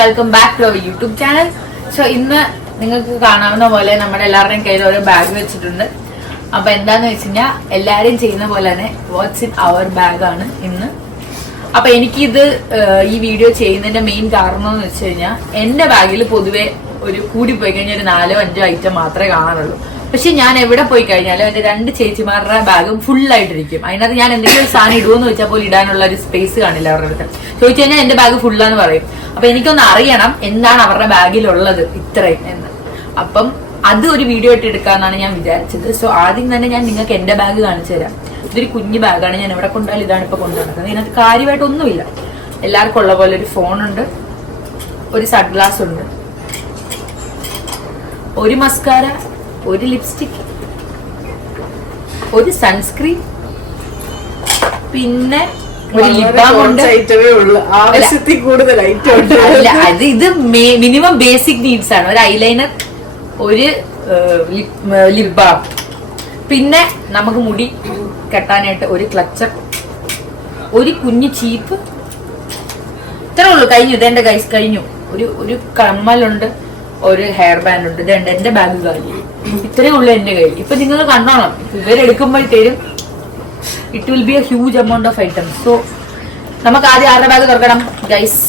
Welcome back to our YouTube channel. So ഇന്ന് നിങ്ങൾക്ക് കാണാവുന്ന പോലെ നമ്മുടെ എല്ലാവരുടെയും കയ്യിൽ ഓരോ ബാഗ് വെച്ചിട്ടുണ്ട്. അപ്പൊ എന്താന്ന് വെച്ച് കഴിഞ്ഞാൽ എല്ലാരും ചെയ്യുന്ന പോലെ തന്നെ വാട്ട്സ് ഇൻ അവർ ബാഗ് ആണ് ഇന്ന്. അപ്പൊ എനിക്കിത് ഈ വീഡിയോ ചെയ്യുന്നതിന്റെ മെയിൻ കാരണം എന്ന് വെച്ച് കഴിഞ്ഞാൽ എന്റെ ബാഗിൽ പൊതുവെ ഒരു കൂടി പോയി കഴിഞ്ഞാൽ ഒരു 4-5 ഐറ്റം മാത്രമേ കാണാറുള്ളൂ. പക്ഷെ ഞാൻ എവിടെ പോയി കഴിഞ്ഞാലും എന്റെ 2 ചേച്ചിമാരുടെ ബാഗും ഫുൾ ആയിട്ടിരിക്കും. അതിനകത്ത് ഞാൻ എന്തെങ്കിലും ഒരു സാധനം ഇടുമെന്ന് വെച്ചാൽ പോലും ഇടാനുള്ള ഒരു സ്പേസ് കാണില്ല അവരുടെ അടുത്ത്. ചോദിച്ചു കഴിഞ്ഞാൽ എന്റെ ബാഗ് ഫുള്ളാന്ന് പറയും. അപ്പൊ എനിക്കൊന്ന് അറിയണം എന്താണ് അവരുടെ ബാഗിലുള്ളത് ഇത്രയും എന്ന്. അപ്പം അത് ഒരു വീഡിയോ ഇട്ട് എടുക്കാന്നാണ് ഞാൻ വിചാരിച്ചത്. സോ ആദ്യം തന്നെ ഞാൻ നിങ്ങൾക്ക് എന്റെ ബാഗ് കാണിച്ചു തരാം. ഇതൊരു കുഞ്ഞു ബാഗാണ്. ഞാൻ എവിടെ കൊണ്ടുപോയാലും ഇതാണ് ഇപ്പൊ കൊണ്ടുനടക്കുന്നത്. ഇതിനകത്ത് കാര്യമായിട്ടൊന്നുമില്ല. എല്ലാവർക്കും ഉള്ള പോലെ ഒരു ഫോണുണ്ട്, ഒരു സൺഗ്ലാസ് ഉണ്ട്, ഒരു മസ്കാര, ഒരു ലിപ്സ്റ്റിക്, ഒരു സൺസ്ക്രീൻ, പിന്നെ ഒരു ലിപ് ബാം ഉണ്ട്. അല്ല, അത് ഇത് മിനിമം ബേസിക് നീഡ്സ് ആണ്. ഒരു ഐലൈനർ, ഒരു ലിപ് ബാം, പിന്നെ നമുക്ക് മുടി കെട്ടാനായിട്ട് ഒരു ക്ലച്ചർ, ഒരു കുഞ്ഞു ചീപ്പ്. ഇത്രേ ഉള്ളൂ. കഴിഞ്ഞു. ഇതെന്റെ കൈസ് കഴിഞ്ഞു. ഒരു കമ്മലുണ്ട്, ഒരു ഹെയർ ബാൻഡ് ഉണ്ട്. ഇതുണ്ട് എന്റെ ബാഗ് കഴിഞ്ഞു. ഇത്രേ ഉള്ളൂ എന്റെ കയ്യിൽ. ഇപ്പൊ നിങ്ങൾ കണ്ടോണം, ഇവരെടുക്കുമ്പോഴത്തേരും it will be a huge amount of items. So നമുക്ക് ആദ്യം ആരുടെ ബാഗ് തുറക്കണം ഗൈസ്?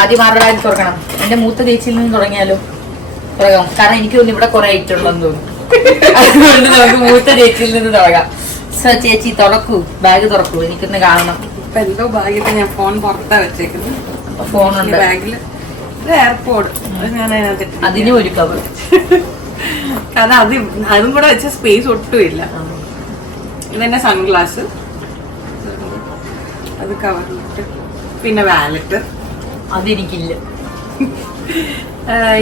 ആദ്യം ആരുടെ ബാഗ് തുറക്കണം? എന്റെ മൂത്ത ചേച്ചിയിൽ നിന്ന് തുടങ്ങിയാലോ? തുടങ്ങാം. കാരണം എനിക്ക് തോന്നുന്നു ഇവിടെ കുറെ ഐറ്റം ഉള്ളതെന്ന് തോന്നുന്നു. അതുകൊണ്ട് നമുക്ക് മൂത്ത ചേച്ചിയിൽ നിന്ന് തുടങ്ങാം. സോ ചേച്ചി തുറക്കൂ, ബാഗ് തുറക്കൂ, എനിക്കൊന്ന് കാണണം. ഇപ്പൊ എന്തോ ഭാഗ്യത്തിൽ ഞാൻ ഫോൺ പുറത്താ വെച്ചേക്കുന്നത്. ഫോണുണ്ട് ബാഗില്. എയർപോർട്ട് ഞാൻ അതിനകത്ത് അതിന് ഒരു കവർ. കാരണം അതും കൂടെ വെച്ച സ്പേസ് ഒട്ടുമില്ല. ഇതെന്റെ സൺഗ്ലാസ്, അത് കവറിലിട്ട്. പിന്നെ വാലറ്റ്, അതെനിക്കില്ല.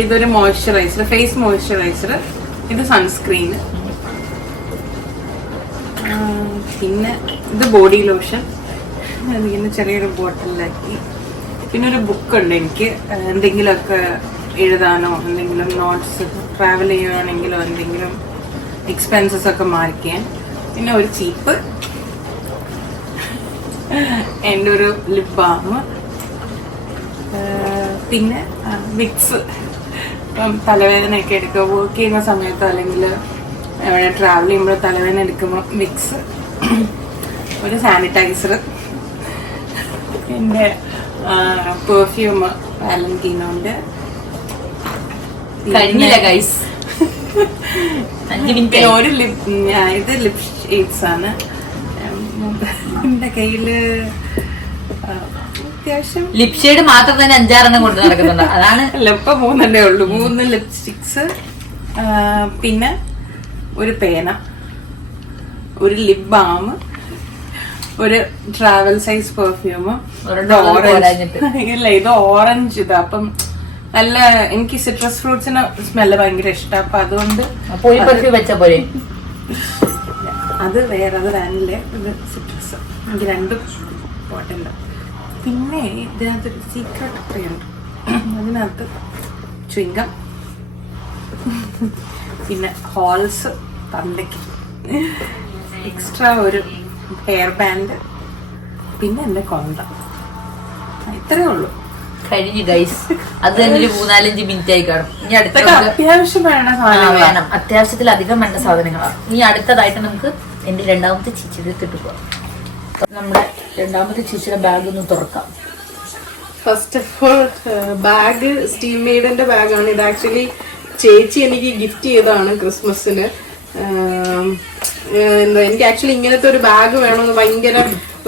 ഇതൊരു മോയ്സ്ചറൈസർ, ഫേസ് മോയ്സ്ചറൈസർ. ഇത് സൺസ്ക്രീന്. പിന്നെ ഇത് ബോഡി ലോഷൻ. അതിങ്ങനെ ചെറിയൊരു ബോട്ടിലാക്കി. പിന്നെ ഒരു ബുക്കുണ്ട് എനിക്ക്, എന്തെങ്കിലുമൊക്കെ എഴുതാനോ എന്തെങ്കിലും നോട്ട്സ്, ട്രാവൽ ചെയ്യുകയാണെങ്കിലോ എന്തെങ്കിലും എക്സ്പെൻസസ് ഒക്കെ മാർക്ക് ചെയ്യാൻ. പിന്നെ ഒരു ചീപ്പ്, എൻ്റെ ഒരു ലിപ് ബാം, പിന്നെ വിക്സ്. ഇപ്പം തലവേദനയൊക്കെ എടുക്കുക വർക്ക് ചെയ്യുന്ന സമയത്ത്, അല്ലെങ്കിൽ ട്രാവൽ ചെയ്യുമ്പോൾ തലവേദന എടുക്കുമ്പോൾ വിക്സ്, ഒരു സാനിറ്റൈസർ, എൻ്റെ പെർഫ്യൂം വാലന്റീനോന്റെ. കഴിഞ്ഞില്ല ഗൈസ്. ഒരു ഇത് ലിപ് ഷെയ്ഡ്സ് ആണ്. എന്റെ കയ്യില് അത്യാവശ്യം ലിപ് ഷെയ്ഡ് മാത്രം തന്നെ 5-6 കൊണ്ട് നടക്കുന്നുണ്ട്. അതാണ് ഇപ്പൊ 3 ഉള്ളൂ. 3 ലിപ്സ്റ്റിക്സ്, പിന്നെ ഒരു പേന, ഒരു ലിപ് ബാം, ഒരു ട്രാവൽ സൈസ് പെർഫ്യൂം. ഇല്ല, ഇത് ഓറഞ്ച്. ഇത് അപ്പം നല്ല, എനിക്ക് സിട്രസ് ഫ്രൂട്ട്സിന് സ്മെല്ല് ഭയങ്കര ഇഷ്ടം. അപ്പൊ അതുകൊണ്ട് വെച്ച പോലെ അത് വേറെ, അത് വാനിലെ, ഇത് സിട്രസ്. എനിക്ക് 2 ബോട്ടിലുണ്ട്. പിന്നെ ഇതിനകത്ത് സീക്രട്ട് ട്രേയുണ്ട്. അതിനകത്ത് ചുയിങ്കം, പിന്നെ ഹോൾസ് തണ്ടയ്ക്ക്, എക്സ്ട്രാ ഒരു ഹെയർ ബാൻഡ്, പിന്നെ എന്റെ കൊണ്ട. ഇത്രേ ഉള്ളൂ. കഴിഞ്ഞു ഗൈസ്. അത് തന്നെ ഒരു 3-4-5 മിനിറ്റ് ആയി കാണും. ഇനി അത്യാവശ്യം വേണം, അത്യാവശ്യത്തിലധികം വേണ്ട സാധനങ്ങളാണ്. ഇനി അടുത്തതായിട്ട് നമുക്ക് എന്റെ 2ാമത്തെ ചേച്ചിയുടെ എടുത്തിട്ട് പോവാം. നമ്മുടെ 2ാമത്തെ ചേച്ചിയുടെ ബാഗ് ഒന്ന് തുറക്കാം. First of all, bag steam മെയ്ഡിന്റെ ബാഗാണ്. ഇത് ആക്ച്വലി ചേച്ചി എനിക്ക് ഗിഫ്റ്റ് ചെയ്തതാണ് ക്രിസ്മസിന്. എന്താ, എനിക്ക് ആക്ച്വലി ഇങ്ങനത്തെ ഒരു ബാഗ് വേണമെന്ന് ഭയങ്കര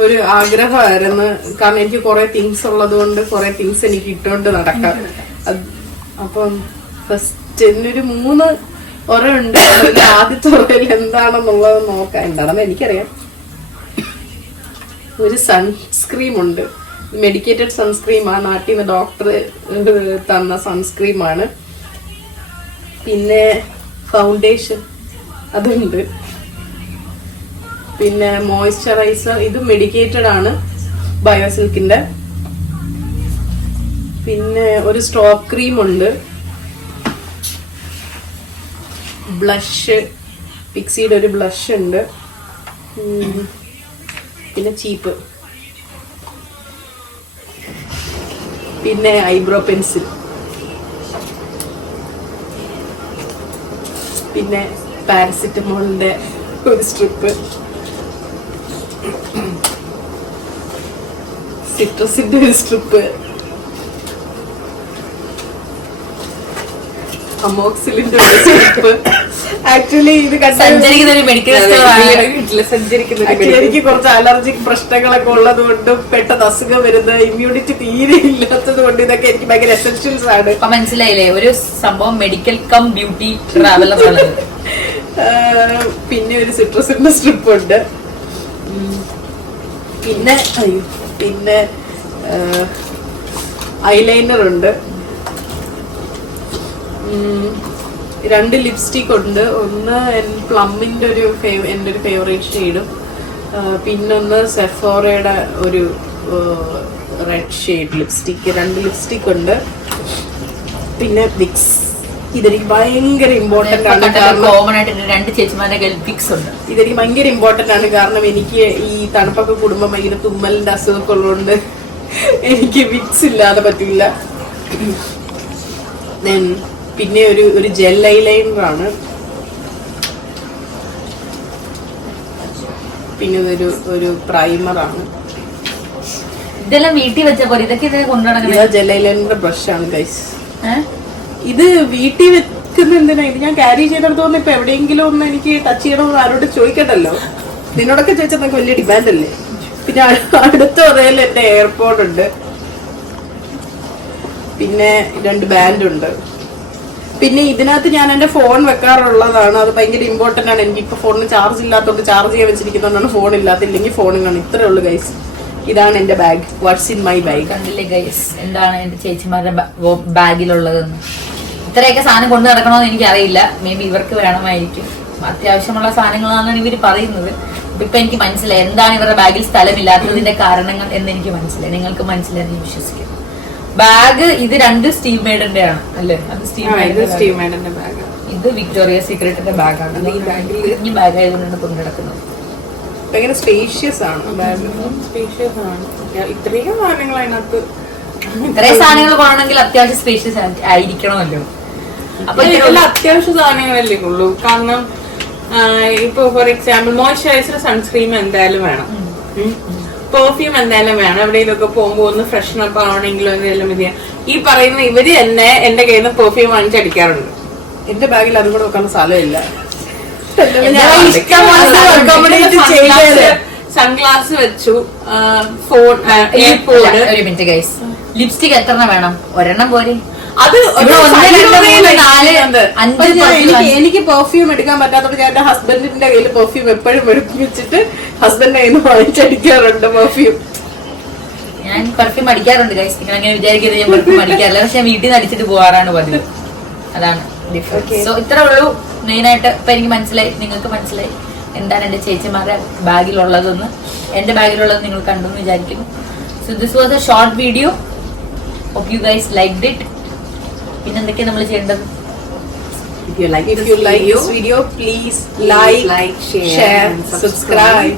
ഒരു ആഗ്രഹമായിരുന്നു. കാരണം എനിക്ക് കുറെ തിങ്സ് ഉള്ളത് കൊണ്ട് കുറെ തിങ്സ് എനിക്ക് ഇട്ടുകൊണ്ട് നടക്കാം. അപ്പം ഫസ്റ്റ് എന്നൊരു 3 ഉണ്ട്. ആദ്യത്തെ ഉറയിൽ എന്താണെന്നുള്ളത് നോക്കാം. എന്താണെന്ന് എനിക്കറിയാം. ഒരു സൺസ്ക്രീം ഉണ്ട്. മെഡിക്കേറ്റഡ് സൺസ്ക്രീമാണ്. നാട്ടിൽ നിന്ന് ഡോക്ടർ തന്ന സൺസ്ക്രീമാണ്. പിന്നെ ഫൗണ്ടേഷൻ അതുണ്ട്. പിന്നെ മോയ്സ്ചറൈസർ, ഇത് മെഡിക്കേറ്റഡ് ആണ്, ബയോസിൽക്കിന്റെ. പിന്നെ ഒരു സ്ട്രോക്ക് ക്രീം ഉണ്ട്. ബ്ലഷ്, പിക്സിയുടെ ഒരു ബ്ലഷ് ഉണ്ട്. പിന്നെ ചീപ്പ്. പിന്നെ ഐബ്രോ പെൻസിൽ, പിന്നെ പാരസിറ്റമോളിന്റെ ഒരു സ്ട്രിപ്പ്, സിട്രസിന്റെ ഒരു സ്ട്രിപ്പ്, അമോക്സിലിന്റെ ഒരു സ്ട്രിപ്പ്. ആക്ച്വലി ഇത് സഞ്ചരിക്കുന്ന ഒരു മെഡിക്കൽ എനിക്ക് കുറച്ച് അലർജിക് പ്രശ്നങ്ങളൊക്കെ ഉള്ളത് കൊണ്ടും പെട്ടെന്ന് അസുഖം വരുന്ന ഇമ്മ്യൂണിറ്റി തീരെ ഇല്ലാത്തത് കൊണ്ട് ഇതൊക്കെ എനിക്ക് ഭയങ്കര എസെൻഷ്യൽസ് ആണ്. അപ്പൊ മനസ്സിലായില്ലേ ഒരു സംഭവം മെഡിക്കൽ കം ബ്യൂട്ടി ട്രാവലർ ഉള്ളത്. പിന്നെ ഒരു സിട്രസിന്റെ സ്ട്രിപ്പ് ഉണ്ട്. പിന്നെ ഐലൈനർ ഉണ്ട്. 2 ലിപ്സ്റ്റിക് ഉണ്ട്. ഒന്ന് പ്ലമ്മിന്റെ എൻ്റെ ഒരു ഫേവറേറ്റ് ഷെയ്ഡും, പിന്നൊന്ന് സെഫോറയുടെ ഒരു റെഡ് ഷെയ്ഡ് ലിപ്സ്റ്റിക്. 2 ലിപ്സ്റ്റിക് ഉണ്ട്. പിന്നെ വിക്സ്. ഇതെനിക്ക് ഭയങ്കര ഇമ്പോർട്ടന്റ് ആണ്. കോമൺ ആയിട്ട് 2 ചേച്ചിമാരുടെ കയ്യിൽ വിക്സ് ഉണ്ട്. ഇതെനിക്ക് ഭയങ്കര ഇമ്പോർട്ടന്റ് ആണ്. കാരണം എനിക്ക് ഈ തണുപ്പൊക്കെ കൂടുമ്പോൾ ഭയങ്കര തുമ്മലിന്റെ അസുഖമൊക്കെ ഉള്ളതുകൊണ്ട് എനിക്ക് വിക്സ് ഇല്ലാതെ പറ്റില്ല. പിന്നെ ഒരു ജെൽ ഐലൈനർ ആണ്. പിന്നെ ഒരു പ്രൈമർ ആണ്. ഇതെല്ലാം വീട്ടിൽ വെച്ച പോലെ ഇതൊക്കെ കൊണ്ടുനടക്കുന്നത്. ജെൽ ഐലൈനറിന്റെ ബ്രഷ് ആണ് ഗൈസ്. ഇത് വീട്ടിൽ വെക്കുന്ന എന്തിനാ? ഇത് ഞാൻ ക്യാരി ചെയ്തെടുത്തോന്ന് ഇപ്പൊ എവിടെയെങ്കിലും ഒന്ന് എനിക്ക് ടച്ച് ചെയ്യണമെന്ന് ആരോട് ചോദിക്കണ്ടല്ലോ. നിന്നോടൊക്കെ ചോദിച്ചാൽ നമുക്ക് വലിയ ഡിമാൻഡ് അല്ലേ. പിന്നെ അടുത്ത ഒരേൽ എന്റെ എയർപോർട്ട് ഉണ്ട്. പിന്നെ 2 ബാൻഡ് ഉണ്ട്. പിന്നെ ഇതിനകത്ത് ഞാൻ എന്റെ ഫോൺ വെക്കാറുള്ളതാണ്. അത് ഭയങ്കര ഇമ്പോർട്ടന്റ് ആണ്. എനിക്ക് ഇപ്പൊ ഫോണിന് ചാർജ് ഇല്ലാത്തതുകൊണ്ട് ചാർജ് ചെയ്യാൻ വെച്ചിരിക്കുന്നതുകൊണ്ടാണ് ഫോൺ ഇല്ലാത്തില്ലെങ്കിൽ ഫോണും കാണും. ഇത്രേ ഉള്ളൂ ഗൈസ്. ഇതാണ് എന്റെ bag. What's in my bag. കണ്ടില്ലേ ഗൈസ് എന്താണ് എന്റെ ചേച്ചിമാരുടെ ബാഗിലുള്ളതെന്ന്. ഇത്രയൊക്കെ സാധനം കൊണ്ടു നടക്കണമെന്ന് എനിക്കറിയില്ല. മേ ബി ഇവർക്ക് വേണമായിരിക്കും. അത്യാവശ്യമുള്ള സാധനങ്ങളാണെന്നാണ് ഇവർ പറയുന്നത്. ഇപ്പൊ എനിക്ക് മനസ്സിലായി എന്താണ് ഇവരുടെ ബാഗിൽ സ്ഥലമില്ലാത്തതിന്റെ കാരണങ്ങൾ എന്ന് എനിക്ക് മനസ്സിലായി. നിങ്ങൾക്ക് മനസ്സിലായി വിശ്വസിക്കുന്നു. ബാഗ് ഇത് 2 സ്റ്റീവ് മേഡന്റെ ആണ് അല്ലേ? അത് സ്റ്റീവ് മേഡന്റെ ബാഗ്. ഇത് വിക്ടോറിയ സീക്രട്ടിന്റെ ബാഗാണ്. ഈ ബാഗ് ആയതുകൊണ്ടാണ് കൊണ്ടു നടക്കുന്നത്. ഭയങ്കര സ്പേഷ്യസ് ആണ് ബാഗ്. സ്പേഷ്യസ് ആണ്. ഇത്രയും സാധനങ്ങൾ അതിനകത്ത്. ഇത്രയും സാധനങ്ങൾ കൊള്ളണമെങ്കിൽ അത്യാവശ്യം സ്പേഷ്യസ് ആയിരിക്കണമല്ലോ. അപ്പൊ ഇതെല്ലാം അത്യാവശ്യ സാധനങ്ങളല്ലേ ഉള്ളൂ. കാരണം ഇപ്പൊ ഫോർ എക്സാമ്പിൾ മോയ്സ്ചറൈസർ, സൺസ്ക്രീം എന്തായാലും വേണം. പെർഫ്യൂം എന്തായാലും വേണം. എവിടെയെങ്കിലൊക്കെ പോകുമ്പോ ഒന്ന് ഫ്രഷൻ അപ്പ് ആവണമെങ്കിലും എന്തെങ്കിലും മതിയാ. ഈ പറയുന്ന ഇവര് തന്നെ എന്റെ കയ്യിൽ നിന്ന് പെർഫ്യൂം വാങ്ങിച്ചടിക്കാറുണ്ട്. എന്റെ ബാഗിൽ അതും കൂടെ വെക്കാൻ സ്ഥലമില്ല. സൺഗ്ലാസ് വെച്ചു, ഫോൺ, എയർപോർട്ട്. ഒരു മിനിറ്റ് ഗൈസ്, ലിപ്സ്റ്റിക് എത്ര വേണം? ഒരെണ്ണം പോരെ? അത് എനിക്ക് പെർഫ്യൂം എടുക്കാൻ പറ്റാത്തത് ഞാൻ എന്റെ ഹസ്ബൻഡിന്റെ കയ്യിൽ പെർഫ്യൂം എപ്പോഴും വെച്ചിട്ട് ഹസ്ബൻഡിന്റെ കയ്യിൽ നിന്ന് വാങ്ങിച്ചടിക്കാറുണ്ട് പെർഫ്യൂം. ഞാൻ പെർഫ്യൂം അടിക്കാറുണ്ട് ഗൈസ്. നിങ്ങൾ അങ്ങനെ വിചാരിക്കുന്നത് ഞാൻ പെർഫ്യൂം അടിക്കാറില്ല. പക്ഷെ വീട്ടിൽ നിന്ന് അടിച്ചിട്ട് പോകാറാണ് പതിവ്. അതാണ് ഡിഫറൻസ്. സോ ഇത്രേ ഉള്ളൂ മെയിനായിട്ട്. ഇപ്പൊ എനിക്ക് മനസ്സിലായി, നിങ്ങൾക്ക് മനസ്സിലായി എന്താണ് എന്റെ ചേച്ചിമാരുടെ ബാഗിലുള്ളതെന്ന്. എന്റെ ബാഗിലുള്ളത് നിങ്ങൾ കണ്ടെന്ന് വിചാരിക്കുന്നു. So this was a short video. Hope you guys liked it. പിന്നെ എന്തൊക്കെയാ നമ്മൾ ചെയ്യേണ്ടത്? If you like this video, please like, share, subscribe.